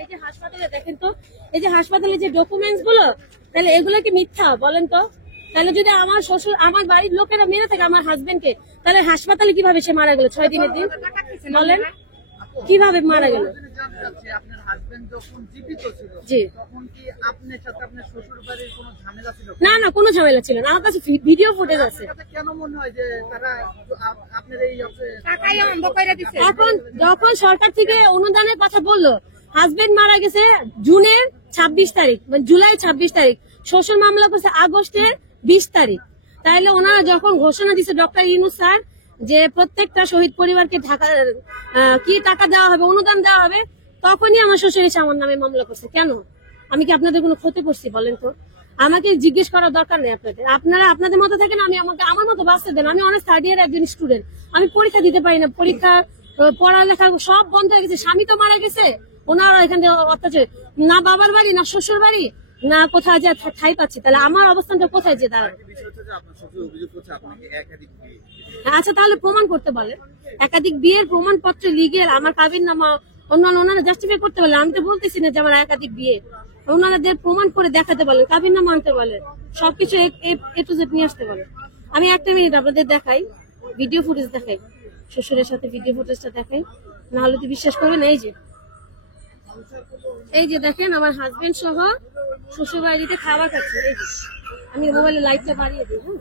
এই যে হাসপাতালে দেখেন তো, এই যে হাসপাতালে যে ডকুমেন্টস গুলো, তাহলে এগুলো কি মিথ্যা বলেন তো? তাহলে যদি আমার শ্বশুর আমার বাড়ির লোকেরা মেরে থাকে আমার হাজবেন্ডকে, তাহলে হাসপাতালে কিভাবে সে মারা গেল 6 দিনের দিন? বলেন কিভাবে মারা গেল? না না, কোনো ঝামেলা ছিল না। আমার কাছে ভিডিও ফুটেজ আছে। এখন যখন সরকার থেকে অনুদানের কথা বললো, হাজবেন্ড মারা গেছে জুনের 26 তারিখ, মানে জুলাই 26 তারিখ, শ্বশুর মামলা করছে আগস্টের 20 তারিখ। তাহলে ওনারা যখন ঘোষণা দিচ্ছে ডক্টর ইউনূস স্যার যে প্রত্যেকটা শহীদ পরিবারকে ঢাকা কি টাকা দেওয়া হবে, অনুদান দেওয়া হবে, তখনই আমার শ্বশুর এসে আমার নামে মামলা করছে। কেন? আমি কি আপনাদের কোনো ক্ষতি করছি বলেন তো? আমাকে জিজ্ঞেস করার দরকার নেই আপনাদের। আপনারা আপনাদের মতো থাকেন, আমি আমাকে আমার মতো বাঁচতে দেন। আমি অনেক থার্ড ইয়ার একজন স্টুডেন্ট, আমি পরীক্ষা দিতে পারি না। পরীক্ষা পড়ালেখা সব বন্ধ হয়ে গেছে। স্বামী তো মারা গেছে, ওনারা এখান থেকে অত্যাচার, না বাবার বাড়ি না শ্বশুর বাড়ি না কোথায় যা ঠাই পাচ্ছে। তাহলে আমার অবস্থানটা কোথায় যে দাঁড়াবে? আচ্ছা তাহলে প্রমাণ করতে বলে, একাধিক বিয়ের প্রমাণপত্র লিগের আমার কাবিন নামা অন্যান্য ওনারা জাস্টিফাই করতে বলে। আমি তো বলতেছি না যে আমার একাধিক বিয়ে, ওনাদের প্রমাণ করে দেখাতে বলে, কাবিন নামা আনতে বলে, সবকিছু এ টু জেড নিয়ে আসতে বলে। আমি একটা মিনিট আপনাদের দেখাই, ভিডিও ফুটেজ দেখাই, শ্বশুরের সাথে ভিডিও ফুটেজটা দেখাই, না হলে তো বিশ্বাস করবেন। এই যে দেখেন আমার হাজবেন্ড সহ শ্বশুর বাড়িতে খাবার খাচ্ছে। এই যে আমি মোবাইলে লাইটটা বাড়িয়ে দিই। হ্যাঁ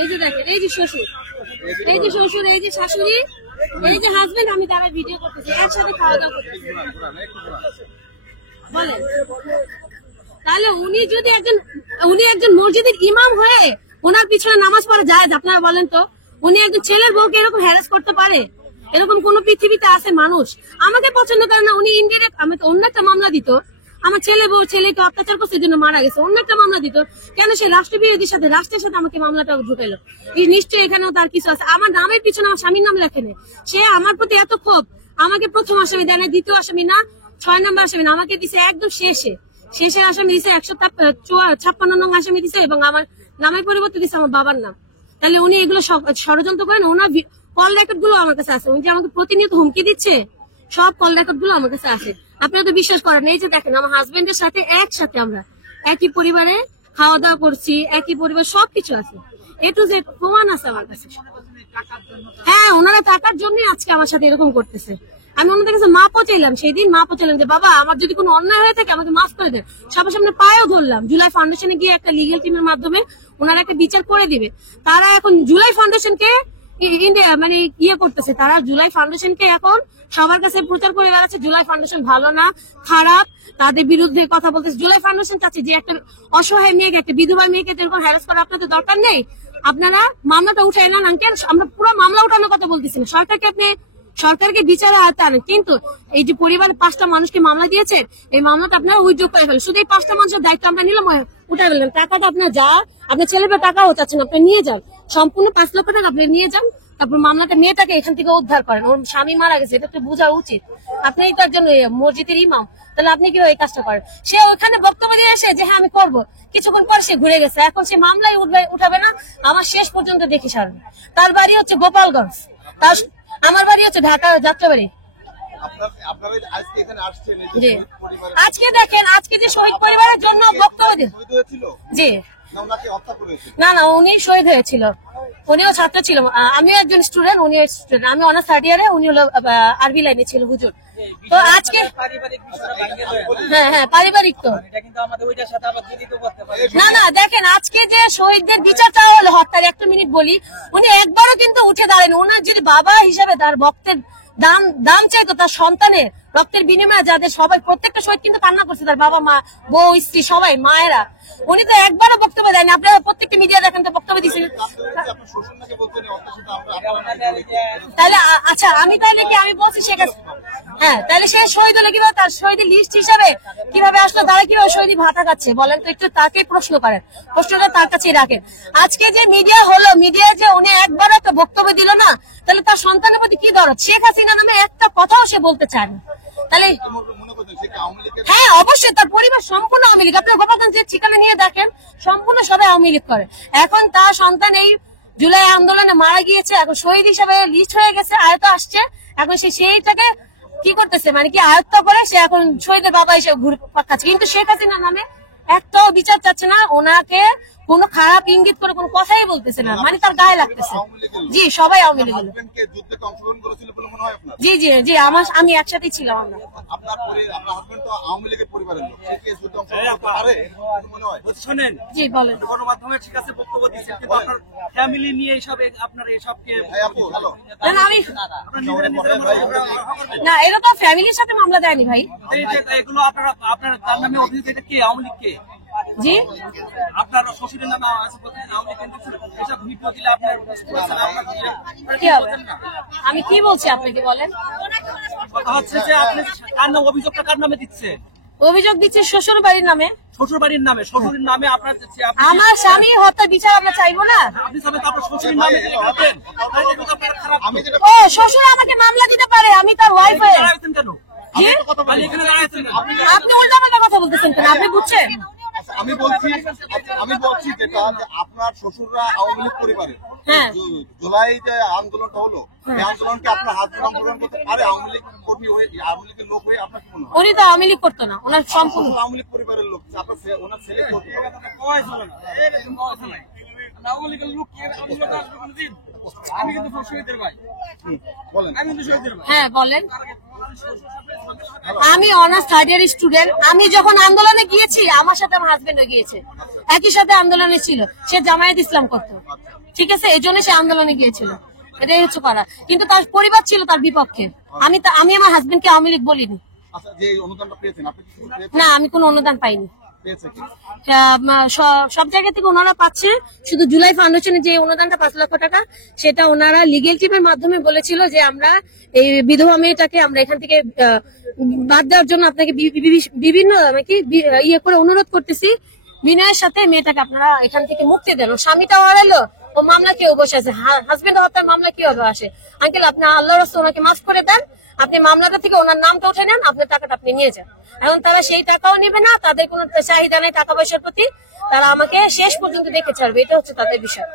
এই যে দেখেন, এই যে শ্বশুর, এই যে শ্বশুর, এই যে শাশুড়ি, এই যে হাজবেন্ড, আমি তারা ভিডিও করতেছি, একসাথে খাওয়া দাওয়া করতেছি। বলেন তাহলে উনি একজন মসজিদের ইমাম হয়ে ওনার পিছনে নামাজ পড়া যায়? আপনারা বলেন তো, উনি একজন ছেলের বউকে এরকম হ্যারাস করতে পারে? এরকম কোন পৃথিবীতে আছে মানুষ? আমাকে পছন্দ করে না, উনি ইনডিরেক্ট আমাকে অন্য একটা মামলা দিত। আমার ছেলেকে অত্যাচার করছে জন্য মারা গেছে, অন্য একটা মামলা দিত কেন? সে রাষ্ট্রবিরোধীর সাথে রাষ্ট্রের সাথে আমাকে মামলাটা ঢুকাইলো। এই নিশ্চয়ই এখানেও তার কিছু আছে। আমার নামের পিছনে আমার স্বামীর নাম লেখেনি। সে আমার প্রতি এত ক্ষোভ, আমাকে প্রথম আসামি দেয় না, দ্বিতীয় আসামি না, 6 নম্বর আসামি না, আমাকে দিছে একদম শেষে আসামি দিছে 156 নং আসামি দিছে, এবং আমার নামের পরিবর্তে দিছে আমার বাবার নাম। তাহলে উনি এগুলো ষড়যন্ত্র করেন। ওনার কল রেকর্ড গুলো আমার কাছে আছে, উনি যে আমাকে প্রতিনিয়ত হুমকি দিচ্ছে, সব কল রেকর্ড গুলো আমার কাছে আছে। আপনারা তো বিশ্বাস করেন। এই যে দেখেন আমার হাজবেন্ডের সাথে একসাথে আমরা একই পরিবারে খাওয়া দাওয়া করছি, একই পরিবার, সবকিছু আছে, এ টু জেড প্রমাণ আছে আমার কাছে। হ্যাঁ, ওনারা টাকার জন্য আজকে আমার সাথে এরকম করতেছে। আমি ওনাদের কাছে মাপও চাইলাম, সেই দিন মাপও চাইলাম যে বাবা আমার যদি কোনো অন্যায় হয়ে থাকে আমাকে মাফ করে দেন। সবার সামনে পায়েও ধরলাম। জুলাই ফাউন্ডেশনে গিয়ে একটা লিগ্যাল টিমের মাধ্যমে ওনারা একটা বিচার করে দিবে। তারা এখন জুলাই ফাউন্ডেশনকে মানে করতেছে, তারা জুলাই ফাউন্ডেশনকে এখন সবার কাছে প্রচার করে বেড়াচ্ছে জুলাই ফাউন্ডেশন ভালো না, খারাপ, তাদের বিরুদ্ধে কথা বলতেছে। জুলাই ফাউন্ডেশন চাচ্ছে যে একটা অসহায় মেয়েকে, একটা বিধবা মেয়েকে এরকম হ্যারাস করা আপনাদের দরকার নেই, আপনারা মামলাটা উঠে এলেন। কেন আমরা পুরো মামলা উঠানোর কথা বলতেছি না, সরকারকে বিচারে আনতে আনেন। কিন্তু এই যে পরিবারের 5টা মানুষকে মামলা দিয়েছেন, এই মামলাটা আপনারা উইথড্র করে ফেলেন। শুধু এই 5টা মানুষের দায়িত্ব আমরা নিলাম, উঠে ফেলেন। টাকাটা আপনার আপনার ছেলের টাকাও চাচ্ছেন, আপনি নিয়ে যান, সম্পূর্ণ 5 লক্ষ টাকা আপনি নিয়ে যান। তারপর মামলাটা মেয়েটাকে এখান থেকে উদ্ধার করেন। ওর স্বামী মারা গেছে, এটা একটু বোঝা উচিত। আপনি তো একজন মসজিদের ইমাম, তাহলে আপনি কি ওই কাজটা করেন? সে ওখানে বক্তব্য দিয়ে এসে যে হ্যাঁ আমি করবো, কিছুক্ষণ পর সে ঘুরে গেছে। এখন সে মামলায় উঠাবে না, আমার শেষ পর্যন্ত দেখে সারবে। তার বাড়ি হচ্ছে গোপালগঞ্জ, তার আমার বাড়ি হচ্ছে ঢাকা যাত্রাবাড়ি। আজকে দেখেন, আজকে যে শহীদ পরিবারের জন্য বক্তব্য জি না না, উনি শহীদ হয়েছিল, উনিও ছাত্র ছিল। আমিও একজন স্টুডেন্ট, উনি স্টুডেন্ট। আমি অনার্স 3rd ইয়ারে, উনি হলো আরবি লাইনে ছিল হুজুর। তো আজকে হ্যাঁ পারিবারিক তো না না, দেখেন আজকে যে শহীদদের বিচারটা হলো হত্যার, একটা মিনিট বলি, উনি একবারও কিন্তু উঠে দাঁড়ান। ওনার যদি বাবা হিসাবে তার ভক্তের দাম চাইতো, তার সন্তানের রক্তের বিনিময়ে, যাদের সবাই প্রত্যেকটা শহীদ কিন্তু কান্না করছে, তার বাবা মা, বউ, স্ত্রী, সবাই মায়েরা, উনি তো একবারও বক্তব্য দেয়নি। আপনারা প্রত্যেকটা মিডিয়া দেখেন তো বক্তব্য দিচ্ছেন। তাহলে আচ্ছা, আমি বলছি সে হ্যাঁ, তাহলে সে শহীদ হলে কিভাবে, তার শহীদের লিস্ট হিসাবে কিভাবে আসলো, তারা কিভাবে শহীদ ভাতা খাচ্ছে বলেন তো? একটু তাকে প্রশ্ন করেন, প্রশ্নটা তার কাছেই রাখেন। আজকে যে মিডিয়া হলো, মিডিয়া যে উনি একবারও একটা বক্তব্য দিল না, তাহলে তার সন্তানের প্রতি কি দরদ? শেখ হাসিনা নামে একটা কথাও সে বলতে চান। তাহলে হ্যাঁ অবশ্যই তার পরিবার সম্পূর্ণ আওয়ামী লীগ। আপনার গোপালগঞ্জের ঠিকানা নিয়ে দেখেন, সম্পূর্ণ সবাই আওয়ামী লীগ করে। এখন তার সন্তান এই জুলাই আন্দোলনে মারা গিয়েছে, এখন শহীদ হিসেবে লিস্ট হয়ে গেছে, আয়ত্ত আসছে, এখন সেইটাকে কি করতেছে, মানে কি আয়ত্ত করে সে এখন শহীদের বাবা হিসেবে ঘুরে পাকাচ্ছে। কিন্তু শেখ হাসিনা নামে একটাও বিচার চাচ্ছে না, ওনাকে কোনো খারাপ ইঙ্গিত করে কোনো কথাই বলতেছে না, মানে তার গায়ে লাগতেছে। জি, সবাই আওয়ামী লীগ। জি জি জি, আমি একসাথেই ছিলাম। জি বলেন। গণমাধ্যমে ঠিক আছে বক্তব্য দিচ্ছেন, কিন্তু আপনার ফ্যামিলি নিয়ে এইসব আপনার এইসবকে না, এটা তো ফ্যামিলির সাথে মামলা দেয়নি ভাই। এগুলো আপনার তার নামে অভিযোগ, এটা কি আওয়ামী লীগ কে? জি, আপনার শ্বশুরের নামে আওয়ামী লীগ, কিন্তু এসব ভিডিও দিলে আপনার কি হবে? আমি কি বলছি আপনাকে বলেন। কথা হচ্ছে যে আপনি কার নাম অভিযোগটা কার নামে দিচ্ছে? অভিযোগ দিচ্ছে শ্বশুর বাড়ির নামে। শ্বশুর বাড়ির নামে? শ্বশুরের নামে আপনার আমার স্বামী হত্যা বিচার আমরা চাইবো না? আপনি সামনে তো আপনার শ্বশুরের নামে দিলে করবেন, তাহলে এটা তো আপনার খারাপ। ও, শ্বশুর আমাকে মামলা দিতে পারে, আমি তার ওয়াইফ হয়ে। দাঁড়াইছেন কেন? জি, তাহলে এখানে দাঁড়াইছেন কেন? আপনি উল্টাপাল্টা কথা বলতেছেন কেন? আপনি বুঝছেন? আমি বলছি যেটা যে আপনার শ্বশুররা আওয়ামী লীগ পরিবারে হ্যাঁ। জুলাই যে আন্দোলনটা হলো, এই আন্দোলনকে আপনার হাজবেন্ড অংশগ্রহণ করতে পারে আওয়ামী লীগ কর্মী হয়ে, আওয়ামী লীগের লোক হয়ে? আপনার কি মনে হয়? উনি তো আওয়ামী লীগ করতো না, ওনার সম্পূর্ণ আওয়ামী লীগ পরিবারের লোক, আপনার ওনার ছেলে কি হতে পারে? আওয়ামী লীগের লোক কি কোনদিন? আমি কিন্তু শহীদের ভাই। বলেন। আমি কিন্তু শহীদের ভাই। হ্যাঁ বলেন। আমি অনার্স থার্ড ইয়ার স্টুডেন্ট। আমি যখন আন্দোলনে গিয়েছি, আমার সাথে আমার হাজবেন্ডও গিয়েছে, একই সাথে আন্দোলনে ছিল। সে জামায়াত ইসলাম করতো, ঠিক আছে, এই জন্য সে আন্দোলনে গিয়েছিল, এটাই হচ্ছে করা। কিন্তু তার পরিবার ছিল তার বিপক্ষে। আমি আমার হাজবেন্ডকে আওয়ামী লীগ বলিনি। আচ্ছা, যে অনুদানটা পেয়েছেন আপনি কি পেয়েছেন? না, আমি কোনো অনুদান পাইনি। পেয়েছে কি? সব জায়গা থেকে ওনারা পাচ্ছে, শুধু জুলাই ফাউন্ডেশনের যে অনুদানটা 5 লক্ষ টাকা, সেটা ওনারা লিগেল টিমের মাধ্যমে বলেছিল যে আমরা এই বিধবা মেয়েটাকে আমরা এখান থেকে বাদ দেওয়ার জন্য আপনাকে বিভিন্ন ইয়ে করে অনুরোধ করতেছি, বিনয়ের সাথে মেয়েটাকে আপনারা এখান থেকে মুক্তি দেন। ও স্বামীটাও হারালো, ও মামলা কেউ বসে আছে, হাজবেন্ড হত্যার মামলা কিভাবে আসে? আঙ্কেল, আপনি আল্লাহর রাস্তায় ওনাকে মাফ করে দেন, আপনি মামলাটা থেকে ওনার নামটা উঠে নেন, আপনার টাকাটা আপনি নিয়ে যান। এখন তারা সেই টাকাও নেবে না, তাদের কোনো চাহিদা নেই টাকা পয়সার প্রতি, তারা আমাকে শেষ পর্যন্ত দেখে ছাড়বে, এটা হচ্ছে তাদের বিষয়।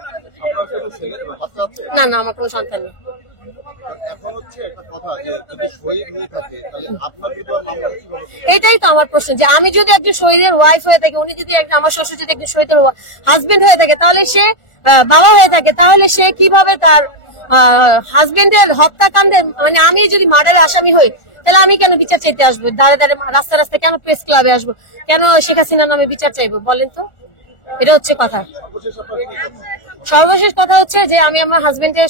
না না, আমার কোনো সন্তান নেই। এখন হচ্ছে একটা কথা যে যদি শহীদ হয়ে থাকে তাহলে আপনার বিধবা মামলা কি হবে? এটাই তো আমার প্রশ্ন, যে আমি যদি একজন শহীদের ওয়াইফ হয়ে থাকি, উনি যদি আমার শ্বশুর যদি একজন শহীদের হাজবেন্ড হয়ে থাকে, তাহলে সে বাবা হয়ে থাকে, তাহলে সে কিভাবে তার হাজবেন্ডের হত্যাকাণ্ডের, মানে আমি যদি মার্ডারের আসামি হই, তাহলে আমি কেন বিচার চাইতে আসবো? ধারে ধারে রাস্তা রাস্তায় কেন প্রেস ক্লাবে আসবো? কেন শেখ হাসিনা নামে বিচার চাইবো? বলেন তো, এটা হচ্ছে কথা। সর্বশেষ কথা হচ্ছে যে আমি আমার হাজবেন্ডের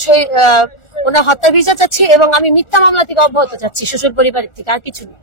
ওনার হত্যা বিচার চাচ্ছি, এবং আমি মিথ্যা মামলা থেকে অব্যাহত চাচ্ছি শ্বশুর পরিবারের থেকে, আর কিছু না।